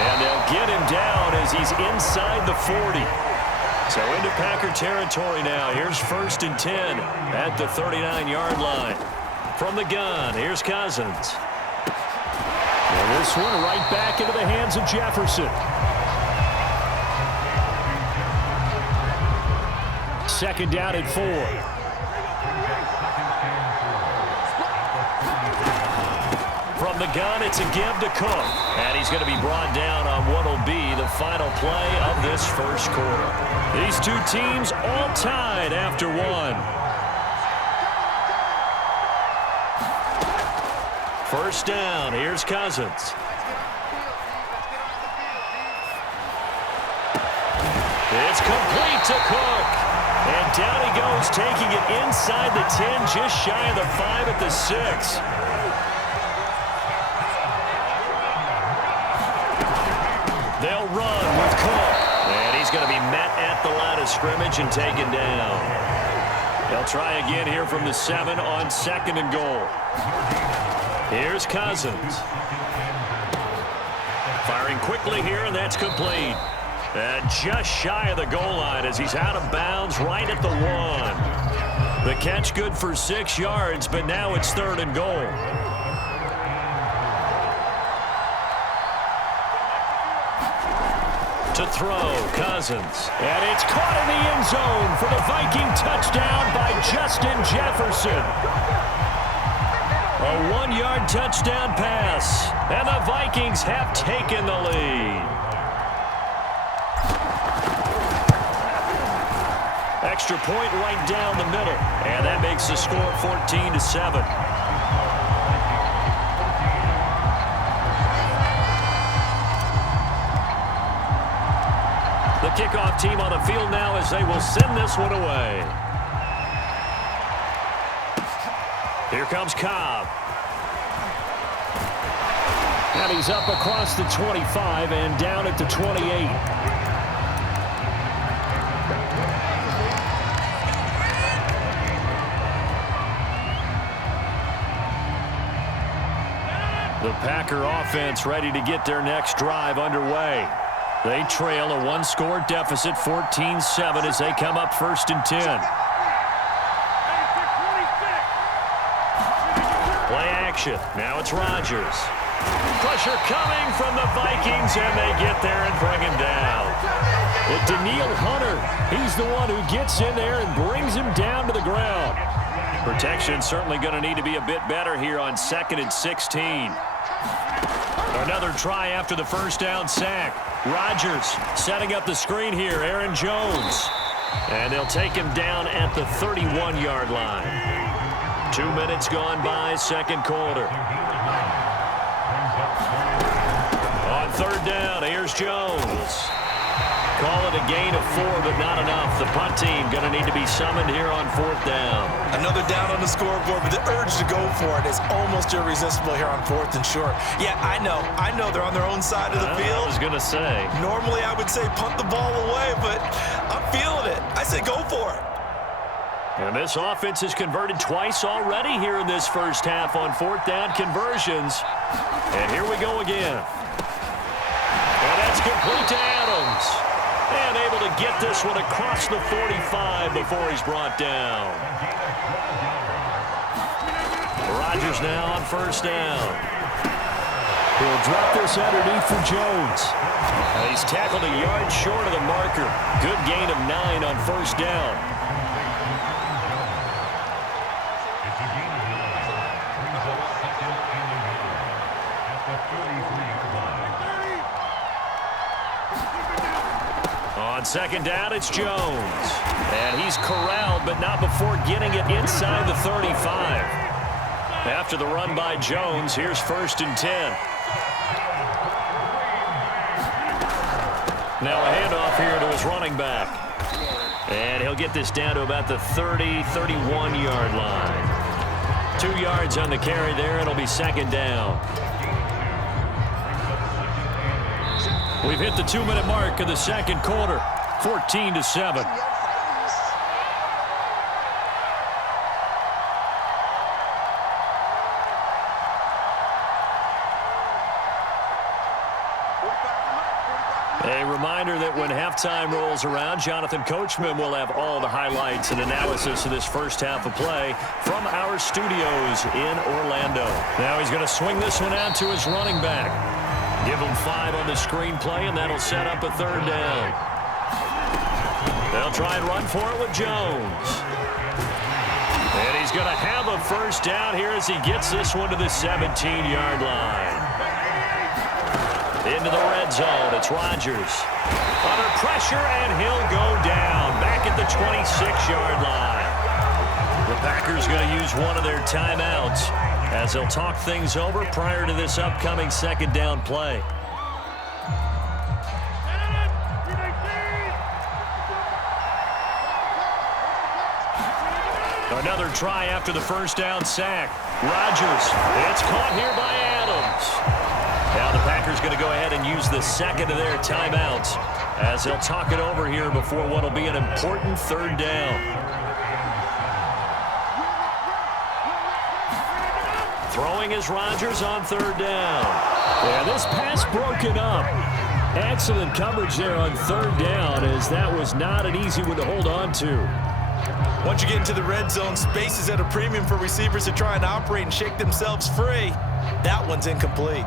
And they'll get him down as he's inside the 40. So into Packer territory now. Here's 1st and 10 at the 39-yard line. From the gun, here's Cousins. And this one right back into the hands of Jefferson. Second down at 4. From the gun, it's a give to Cook. And he's going to be brought down on what will be the final play of this first quarter. These two teams all tied after one. First down, here's Cousins. It's complete to Cook. And down he goes, taking it inside the 10, just shy of the 5 at the 6. They'll run with Cook. And he's going to be met at the line of scrimmage and taken down. They'll try again here from the 7 on 2nd and goal. Here's Cousins. Firing quickly here, and that's complete. And just shy of the goal line as he's out of bounds right at the 1. The catch good for 6 yards, but now it's 3rd and goal. To throw, Cousins. And it's caught in the end zone for the Viking touchdown by Justin Jefferson. A 1-yard touchdown pass, and the Vikings have taken the lead. Extra point right down the middle, and that makes the score 14-7. The kickoff team on the field now as they will send this one away. Here comes Cobb. And he's up across the 25 and down at the 28. The Packer offense ready to get their next drive underway. They trail a 1-score deficit, 14-7, as they come up 1st and 10. Play action. Now it's Rodgers. Pressure coming from the Vikings, and they get there and bring him down. But Danielle Hunter, he's the one who gets in there and brings him down to the ground. Protection certainly going to need to be a bit better here on 2nd and 16. Another try after the first down sack. Rodgers setting up the screen here. Aaron Jones. And they'll take him down at the 31-yard line. 2 minutes gone by, second quarter. On 3rd down, here's Jones. Call it a gain of 4, but not enough. The punt team going to need to be summoned here on 4th down. Another down on the scoreboard, but the urge to go for it is almost irresistible here on 4th and short. Yeah, I know they're on their own side of the field. I was going to say. Normally I would say punt the ball away, but I'm feeling it. I say go for it. And this offense has converted twice already here in this first half on 4th down conversions. And here we go again. And that's complete to Adams. And able to get this one across the 45 before he's brought down. Rodgers now on 1st down. He'll drop this underneath for Jones. And he's tackled a yard short of the marker. Good gain of 9 on 1st down. On 2nd down, it's Jones. And he's corralled, but not before getting it inside the 35. After the run by Jones, here's 1st and 10. Now a handoff here to his running back. And he'll get this down to about the 30, 31-yard line. 2 yards on the carry there. It'll be 2nd down. We've hit the 2-minute mark of the second quarter, 14-7. A reminder that when halftime rolls around, Jonathan Coachman will have all the highlights and analysis of this first half of play from our studios in Orlando. Now he's going to swing this one out to his running back. Give him 5 on the screenplay, and that'll set up a third down. They'll try and run for it with Jones. And he's going to have a first down here as he gets this one to the 17-yard line. Into the red zone, it's Rodgers. Under pressure, and he'll go down. Back at the 26-yard line. The Packers going to use one of their timeouts as they'll talk things over prior to this upcoming second down play. Another try after the first down sack. Rodgers, it's caught here by Adams. Now the Packers going to go ahead and use the second of their timeouts as they'll talk it over here before what will be an important third down. Throwing is Rodgers on third down. Yeah, this pass broken up. Excellent coverage there on third down, as that was not an easy one to hold on to. Once you get into the red zone, space is at a premium for receivers to try and operate and shake themselves free. That one's incomplete.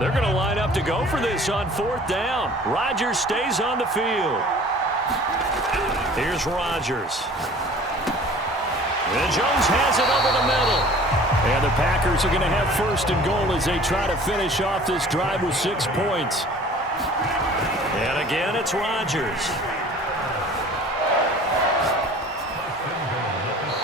They're going to line up to go for this on fourth down. Rodgers stays on the field. Here's Rodgers. And Jones has it over the middle. And the Packers are going to have first and goal as they try to finish off this drive with 6 points. And again, it's Rodgers.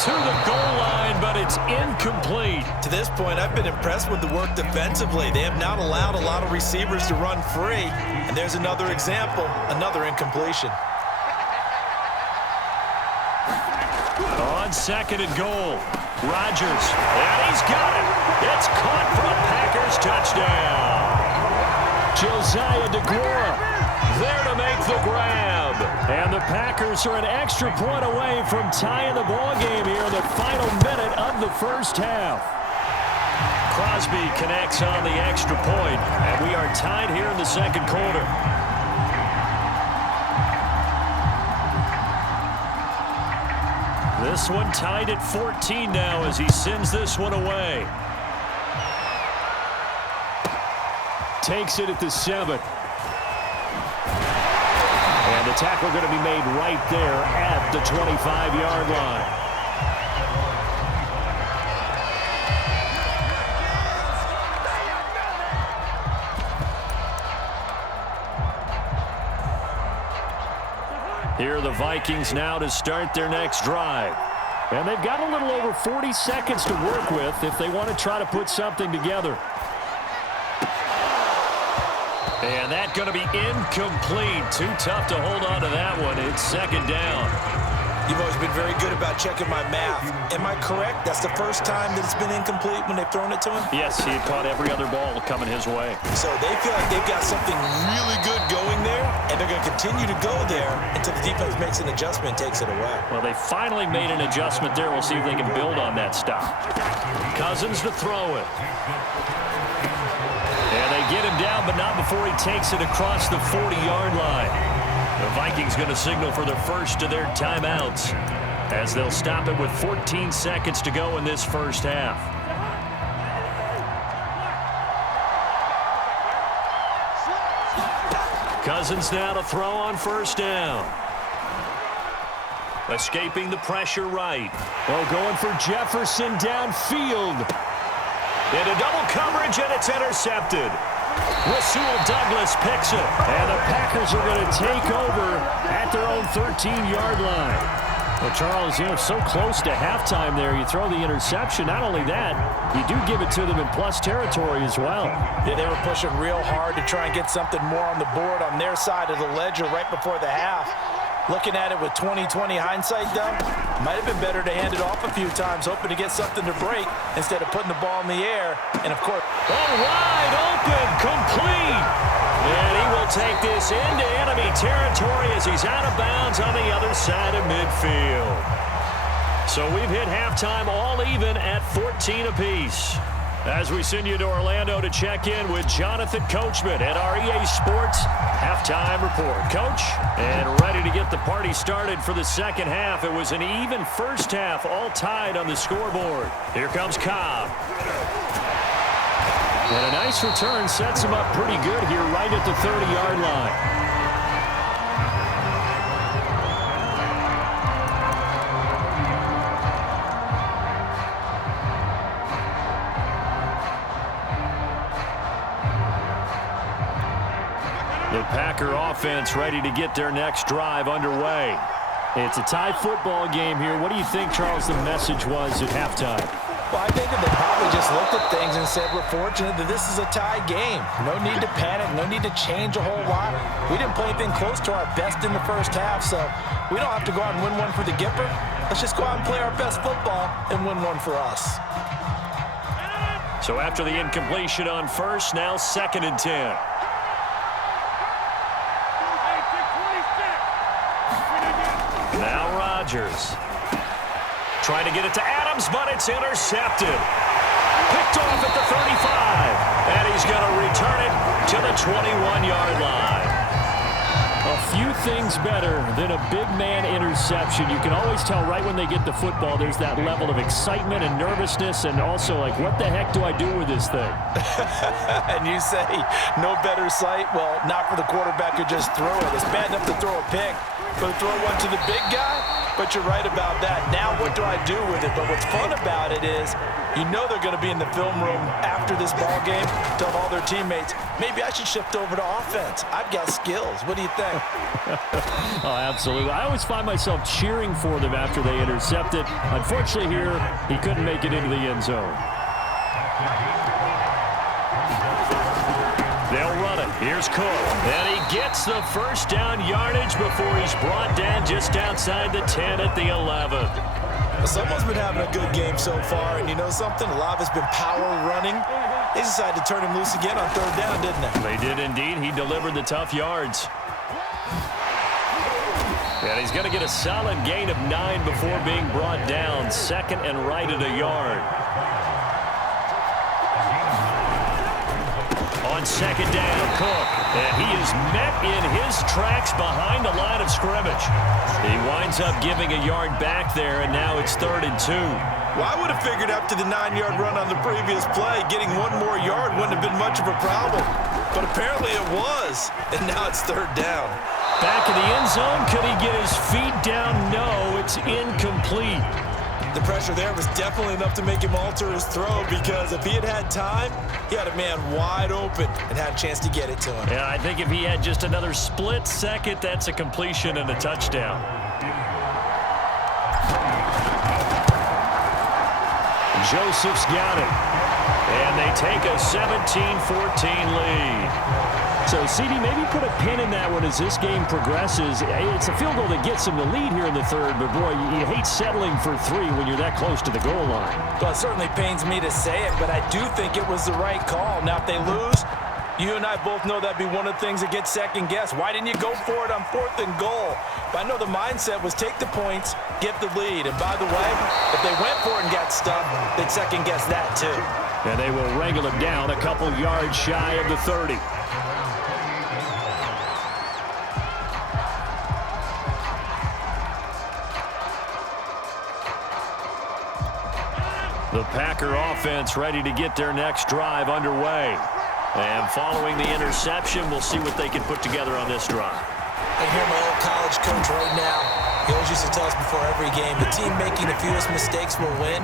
To the goal line, but it's incomplete. To this point, I've been impressed with the work defensively. They have not allowed a lot of receivers to run free. And there's another example, another incompletion. On second and goal, Rodgers. And he's got it. It's caught for a Packers touchdown. Josiah DeGuara there to make the grab. And the Packers are an extra point away from tying the ball game here in the final minute of the first half. Crosby connects on the extra point, and we are tied here in the second quarter. This one tied at 14 now as he sends this one away. Takes it at the 7. And the tackle going to be made right there at the 25-yard line. Here are the Vikings now to start their next drive. And they've got a little over 40 seconds to work with if they want to try to put something together. And that's going to be incomplete. Too tough to hold on to that one. It's second down. You've always been very good about checking my math. Am I correct? That's the first time that it's been incomplete when they've thrown it to him? Yes, he had caught every other ball coming his way. So they feel like they've got something really good going there, and they're going to continue to go there until the defense makes an adjustment and takes it away. Well, they finally made an adjustment there. We'll see if they can build on that stop. Cousins to throw it. And they get him down, but not before he takes it across the 40-yard line. The Vikings going to signal for the first of their timeouts as they'll stop it with 14 seconds to go in this first half. Cousins now to throw on first down. Escaping the pressure right. Well, going for Jefferson downfield. Into double coverage, and it's intercepted. Rasul Douglas picks it. And the Packers are going to take over at their own 13-yard line. Well, Charles, so close to halftime there. You throw the interception. Not only that, you do give it to them in plus territory as well. Yeah, they were pushing real hard to try and get something more on the board on their side of the ledger right before the half. Looking at it with 20/20 hindsight, though, might have been better to hand it off a few times, hoping to get something to break instead of putting the ball in the air. And, of course, wide open, complete. And he will take this into enemy territory as he's out of bounds on the other side of midfield. So we've hit halftime all even at 14 apiece. As we send you to Orlando to check in with Jonathan Coachman at our EA Sports halftime halftime report. Coach, and ready to get the party started for the second half. It was an even first half, all tied on the scoreboard. Here comes Cobb. And a nice return sets him up pretty good here right at the 30-yard line. The Packer offense ready to get their next drive underway. It's a tie football game here. What do you think, Charles, the message was at halftime? Well, I think that they probably just looked at things and said, we're fortunate that this is a tie game. No need to panic, no need to change a whole lot. We didn't play anything close to our best in the first half, so we don't have to go out and win one for the Gipper. Let's just go out and play our best football and win one for us. So after the incompletion on first, now 2nd and 10. Now Rodgers. Trying to get it to Adams, but it's intercepted. Picked off at the 35. And he's going to return it to the 21-yard line. A few things better than a big man interception. You can always tell right when they get the football, there's that level of excitement and nervousness, and also like, what the heck do I do with this thing? And you say, no better sight? Well, not for the quarterback who just throw it. It's bad enough to throw a pick, but throw one to the big guy? But you're right about that. Now what do I do with it? But what's fun about it is you know they're going to be in the film room after this ball game, tell all their teammates, maybe I should shift over to offense. I've got skills. What do you think? Oh, absolutely. I always find myself cheering for them after they intercept it. Unfortunately here, he couldn't make it into the end zone. They'll run it. Here's Cook. And he gets the first down yardage before he's brought down just outside the 10 at the 11. Someone's been having a good game so far, and you know something? A lot of it's been power running. They decided to turn him loose again on 3rd down, didn't they? They did indeed. He delivered the tough yards. And he's going to get a solid gain of 9 before being brought down. 2nd and right at a yard. On 2nd down, Cook. And he is met in his tracks behind the line of scrimmage. He winds up giving a yard back there, and now it's 3rd and 2. Well, I would have figured after the 9-yard run on the previous play, getting one more yard wouldn't have been much of a problem. But apparently it was, and now it's 3rd down. Back in the end zone, could he get his feet down? No, it's incomplete. The pressure there was definitely enough to make him alter his throw, because if he had had time, he had a man wide open and had a chance to get it to him. Yeah, I think if he had just another split second, that's a completion and a touchdown. Joseph's got it. And they take a 17-14 lead. So, CD, maybe put a pin in that one as this game progresses. It's a field goal that gets them the lead here in the 3rd, but, boy, you hate settling for 3 when you're that close to the goal line. Well, it certainly pains me to say it, but I do think it was the right call. Now, if they lose, you and I both know that'd be one of the things that gets second-guessed. Why didn't you go for it on 4th and goal? But I know the mindset was take the points, get the lead. And, by the way, if they went for it and got stuck, they'd second-guess that, too. And they will wrangle him down a couple yards shy of the 30. The Packer offense ready to get their next drive underway. And following the interception, we'll see what they can put together on this drive. I hear my old college coach right now. He always used to tell us before every game, the team making the fewest mistakes will win.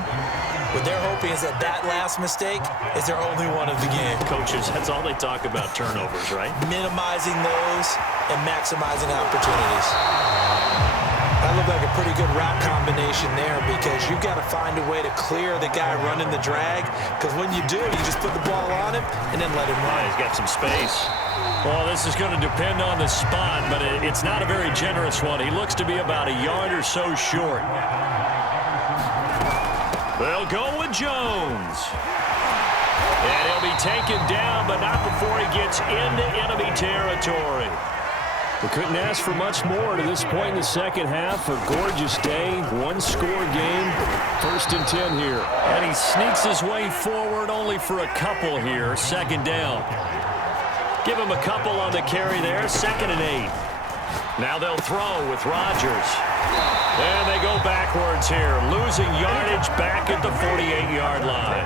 What they're hoping is that that last mistake is their only one of the game. Coaches, that's all they talk about, turnovers, right? Minimizing those and maximizing opportunities. That looked like a pretty good route combination there, because you've got to find a way to clear the guy running the drag, because when you do, you just put the ball on him and then let him run. He's got some space. Well, this is going to depend on the spot, but it's not a very generous one. He looks to be about a yard or so short. They'll go with Jones. And he'll be taken down, but not before he gets into enemy territory. We couldn't ask for much more to this point in the second half. A gorgeous day, one-score game, 1st and 10 here. And he sneaks his way forward only for a couple here, 2nd down. Give him a couple on the carry there. 2nd and 8. Now they'll throw with Rodgers. And they go backwards here, losing yardage back at the 48-yard line.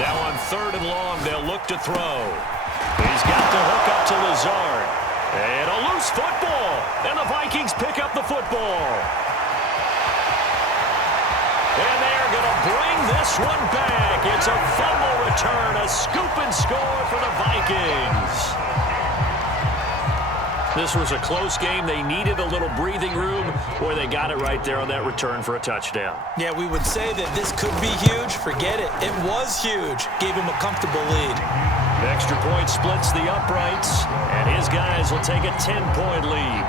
Now on 3rd and long, they'll look to throw. He's got the hook up to Lazard. And a loose football. And the Vikings pick up the football. And they're going to bring this one back. It's a fumble return, a scoop and score for the Vikings. This was a close game. They needed a little breathing room. Boy, they got it right there on that return for a touchdown. Yeah, we would say that this could be huge. Forget it. It was huge. Gave him a comfortable lead. The extra point splits the uprights, and his guys will take a 10-point lead.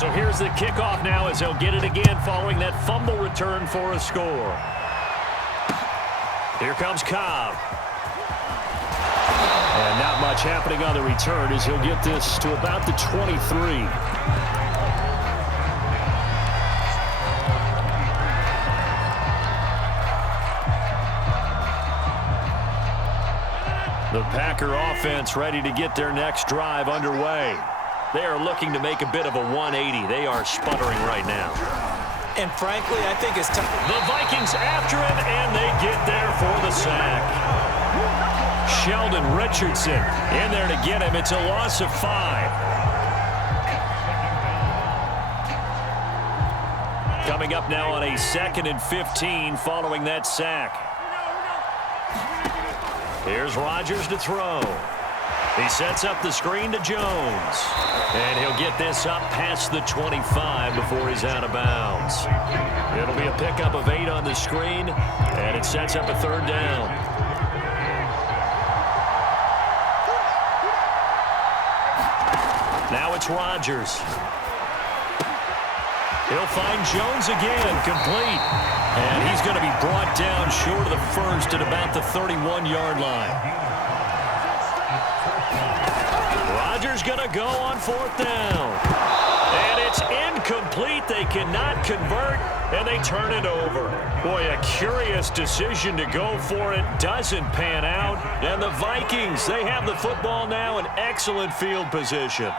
So here's the kickoff now as they'll get it again following that fumble return for a score. Here comes Cobb. And not much happening on the return as he'll get this to about the 23. The Packer offense ready to get their next drive underway. They are looking to make a bit of a 180. They are sputtering right now. And frankly, I think it's time. The Vikings after him, and they get there for the sack. Sheldon Richardson in there to get him. It's a loss of 5. Coming up now on a 2nd and 15 following that sack. Here's Rodgers to throw. He sets up the screen to Jones. And he'll get this up past the 25 before he's out of bounds. It'll be a pickup of 8 on the screen, and it sets up a 3rd down. Now it's Rodgers. He'll find Jones again, complete. And he's going to be brought down short of the first at about the 31-yard line. Rodgers going to go on 4th down. And it's incomplete. They cannot convert, and they turn it over. Boy, a curious decision to go for it. Doesn't pan out. And the Vikings, they have the football now in excellent field position.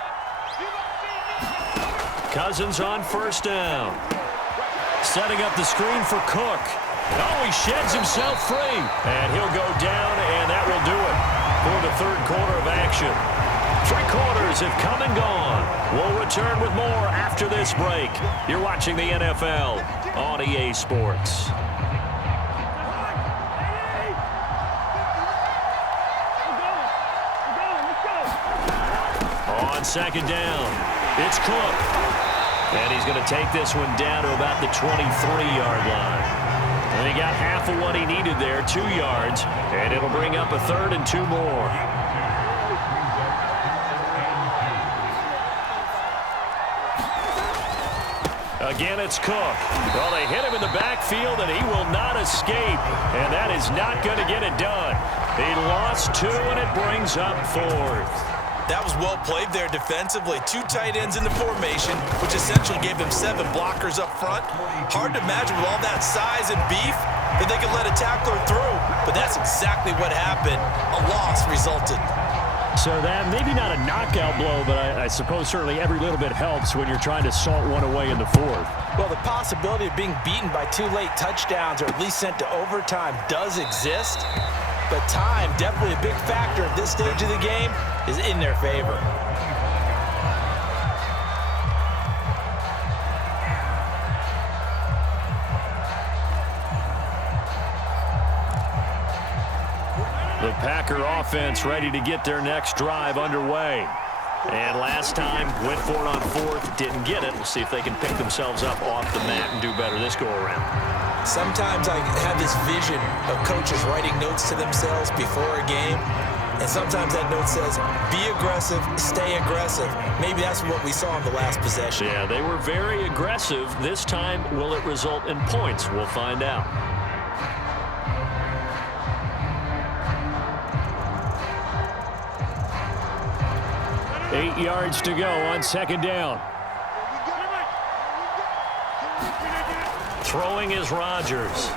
Cousins on 1st down. Setting up the screen for Cook. Oh, he sheds himself free. And he'll go down, and that will do it for the 3rd quarter of action. 3 quarters have come and gone. We'll return with more after this break. You're watching the NFL on EA Sports. On 2nd down, it's Cook. And he's going to take this one down to about the 23-yard line. And he got half of what he needed there, 2 yards. And it'll bring up a 3rd and 2 more. Again, it's Cook. Well, they hit him in the backfield, and he will not escape. And that is not going to get it done. He lost 2, and it brings up 4th. That was well played there defensively. 2 tight ends in the formation, which essentially gave them 7 blockers up front. Hard to imagine with all that size and beef that they could let a tackler through. But that's exactly what happened. A loss resulted. So that maybe not a knockout blow, but I suppose certainly every little bit helps when you're trying to salt one away in the 4th. Well, the possibility of being beaten by 2 late touchdowns or at least sent to overtime does exist. But time, definitely a big factor at this stage of the game, is in their favor. The Packer offense ready to get their next drive underway. And last time, went for it on 4th, didn't get it. We'll see if they can pick themselves up off the mat and do better this go-around. Sometimes I have this vision of coaches writing notes to themselves before a game. And sometimes that note says, be aggressive, stay aggressive. Maybe that's what we saw in the last possession. Yeah, they were very aggressive. This time, will it result in points? We'll find out. 8 yards to go on second down. Throwing is Rodgers.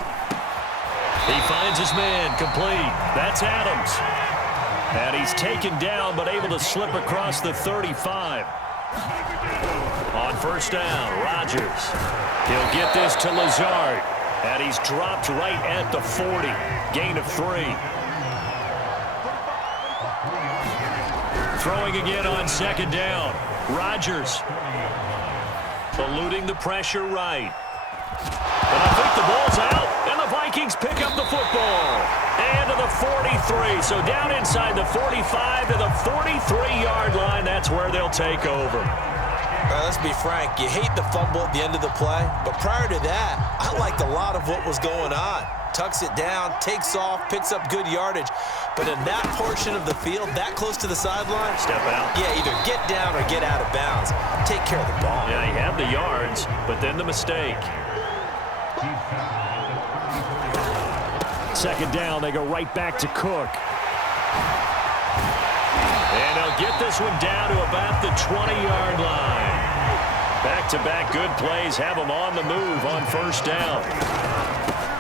He finds his man, complete. That's Adams. And he's taken down, but able to slip across the 35. On first down, Rodgers. He'll get this to Lazard. And he's dropped right at the 40. Gain of 3. Throwing again on second down. Rodgers. Eluding the pressure right. And I think the ball's out, and the Vikings pick up the football. And to the 43, so down inside the 45 to the 43-yard line. That's where they'll take over. Let's be frank, you hate the fumble at the end of the play, but prior to that, I liked a lot of what was going on. Tucks it down, takes off, picks up good yardage. But in that portion of the field, that close to the sideline, step out. Yeah, either get down or get out of bounds. Take care of the ball. Yeah, he had the yards, but then the mistake. Second down, they go right back to Cook. And they'll get this one down to about the 20-yard line. Back-to-back good plays have them on the move on first down.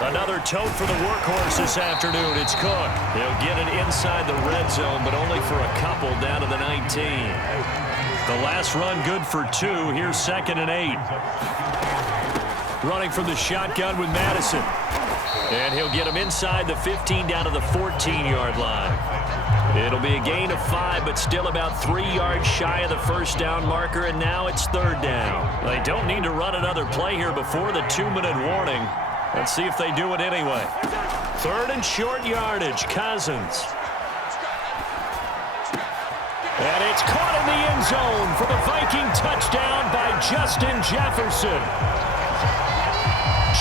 Another tote for the workhorse this afternoon. It's Cook. He'll get it inside the red zone, but only for a couple down to the 19. The last run good for 2. Here's 2nd and 8. Running from the shotgun with Madison. And he'll get him inside the 15 down to the 14-yard line. It'll be a gain of 5, but still about 3 yards shy of the first down marker, and now it's third down. They don't need to run another play here before the 2-minute warning. Let's see if they do it anyway. Third and short yardage, Cousins. And it's caught in the end zone for the Viking touchdown by Justin Jefferson.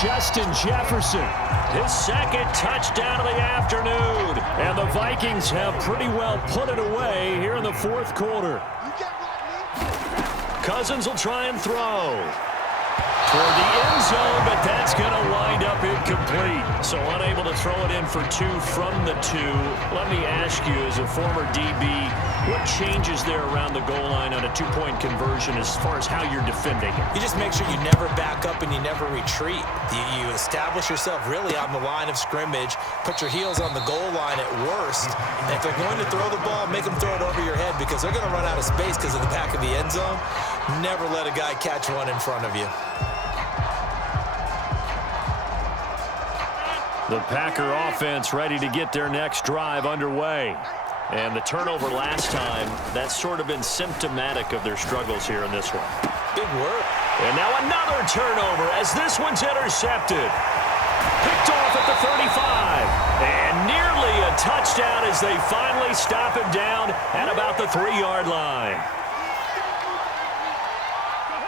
Justin Jefferson, his second touchdown of the afternoon. And the Vikings have pretty well put it away here in the fourth quarter. Cousins will try and throw. Toward the end zone, but that's going to wind up incomplete. So unable to throw it in for 2 from the 2. Let me ask you, as a former DB, what changes there around the goal line on a 2-point conversion as far as how you're defending it? You just make sure you never back up and you never retreat. You establish yourself really on the line of scrimmage, put your heels on the goal line at worst. And if they're going to throw the ball, make them throw it over your head because they're going to run out of space because of the back of the end zone. Never let a guy catch one in front of you. The Packer offense ready to get their next drive underway. And the turnover last time, that's sort of been symptomatic of their struggles here in this one. Big work. And now another turnover as this one's intercepted. Picked off at the 35. And nearly a touchdown as they finally stop him down at about the 3-yard line.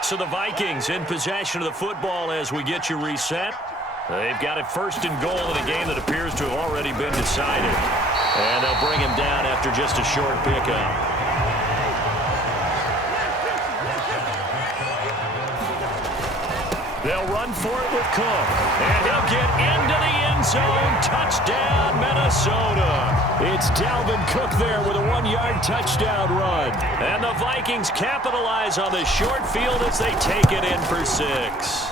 So the Vikings in possession of the football as we get you reset. They've got it first and goal in a game that appears to have already been decided. And they'll bring him down after just a short pickup. They'll run for it with Cook. And he'll get into the end zone. Touchdown, Minnesota. It's Dalvin Cook there with a 1-yard touchdown run. And the Vikings capitalize on the short field as they take it in for 6.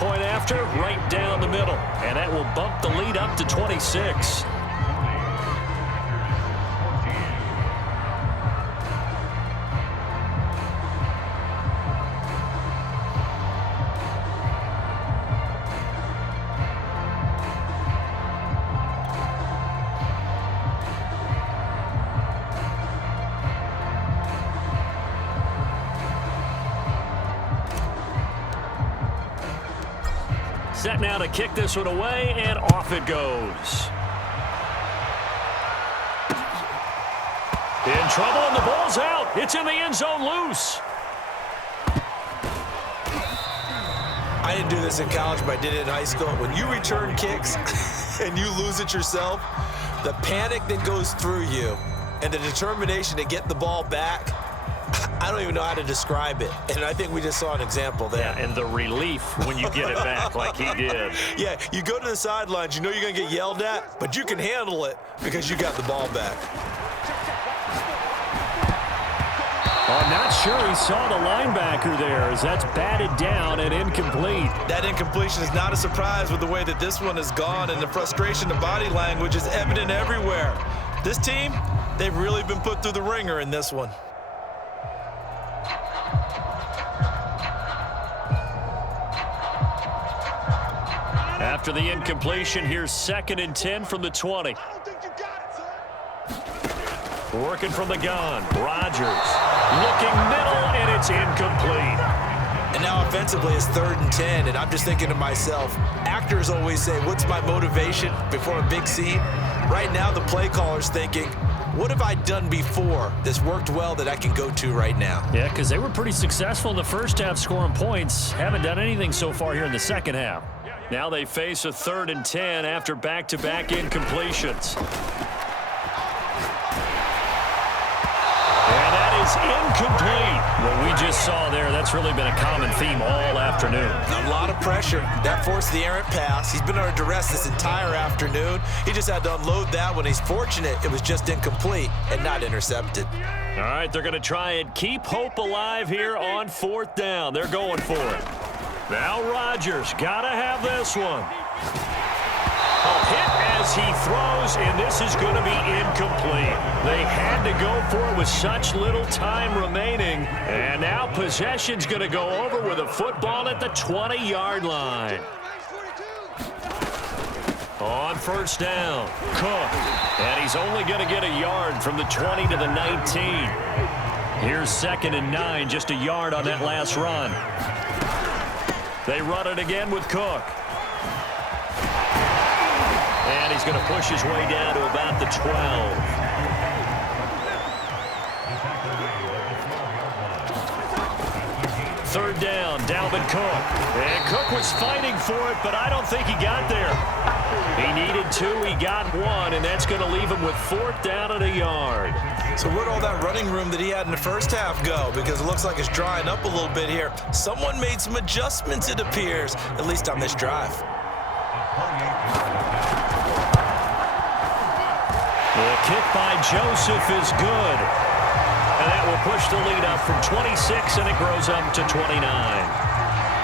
Point after, right down the middle. And that will bump the lead up to 26. Set now to kick this one away, and off it goes. In trouble, and the ball's out. It's in the end zone loose. I didn't do this in college, but I did it in high school. When you return kicks and you lose it yourself, the panic that goes through you and the determination to get the ball back, I don't even know how to describe it. And I think we just saw an example there. Yeah, and the relief when you get it back like he did. Yeah, you go to the sidelines, you know you're going to get yelled at, but you can handle it because you got the ball back. I'm not sure he saw the linebacker there as that's batted down and incomplete. That incompletion is not a surprise with the way that this one has gone, and the frustration, the body language is evident everywhere. This team, they've really been put through the ringer in this one. After the incompletion, here's 2nd and 10 from the 20. Working from the gun, Rodgers looking middle, and it's incomplete. And now offensively it's 3rd and 10, and I'm just thinking to myself, actors always say, what's my motivation before a big scene? Right now the play caller's thinking, what have I done before that's worked well that I can go to right now? Yeah, because they were pretty successful in the first half scoring points. Haven't done anything so far here in the second half. Now they face a 3rd and 10 after back-to-back incompletions. And that is incomplete. What we just saw there, that's really been a common theme all afternoon. A lot of pressure. That forced the errant pass. He's been under duress this entire afternoon. He just had to unload that one. He's fortunate it was just incomplete and not intercepted. All right, they're going to try and keep hope alive here on 4th down. They're going for it. Now Rodgers got to have this one. A hit as he throws, and this is going to be incomplete. They had to go for it with such little time remaining, and now possession's going to go over with a football at the 20-yard line. On 1st down, Cook, and he's only going to get a yard from the 20 to the 19. Here's 2nd and 9, just a yard on that last run. They run it again with Cook. And he's going to push his way down to about the 12. 3rd down, Dalvin Cook. And Cook was fighting for it, but I don't think he got there. He needed 2, he got 1, and that's going to leave him with 4th down and a yard. So where'd all that running room that he had in the first half go? Because it looks like it's drying up a little bit here. Someone made some adjustments, it appears, at least on this drive. The kick by Joseph is good. And that will push the lead up from 26, and it grows up to 29.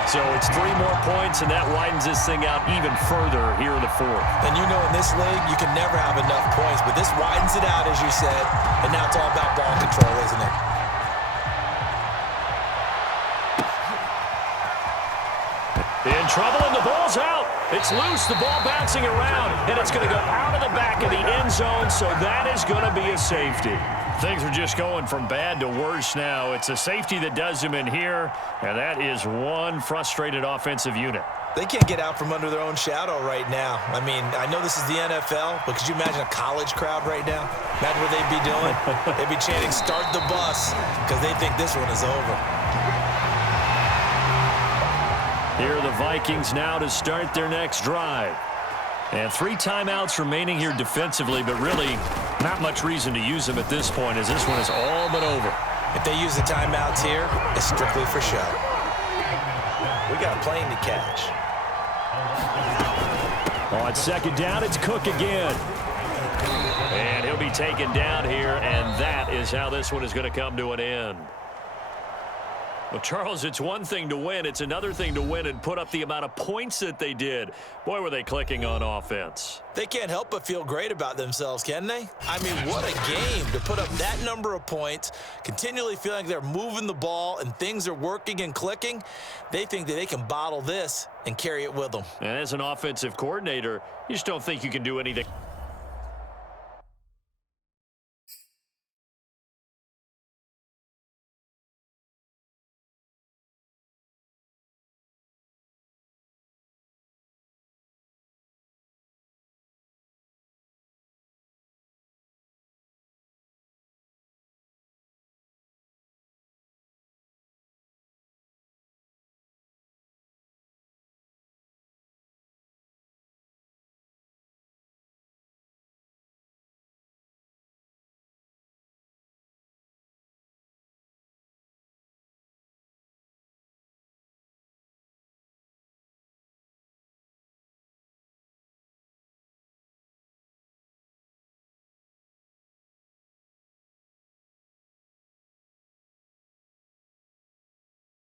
So it's 3 more points, and that widens this thing out even further here in the 4th. And you know in this league, you can never have enough points, but this widens it out, as you said, and now it's all about ball control, isn't it? In trouble, and the ball's out. It's loose, the ball bouncing around, and it's going to go out of the back of the end zone, so that is going to be a safety. Things are just going from bad to worse now. It's a safety that does him in here, and that is one frustrated offensive unit. They can't get out from under their own shadow right now. I mean, I know this is the NFL, but could you imagine a college crowd right now? Imagine what they'd be doing. They'd be chanting, "Start the bus," because they think this one is over. Here are the Vikings now to start their next drive. And 3 timeouts remaining here defensively, but really not much reason to use them at this point, as this one is all but over. If they use the timeouts here, it's strictly for show. We got a plane to catch. On 2nd down, it's Cook again. And he'll be taken down here, and that is how this one is going to come to an end. Well, Charles, it's one thing to win. It's another thing to win and put up the amount of points that they did. Boy, were they clicking on offense. They can't help but feel great about themselves, can they? I mean, what a game to put up that number of points, continually feeling like they're moving the ball and things are working and clicking. They think that they can bottle this and carry it with them. And as an offensive coordinator, you just don't think you can do anything.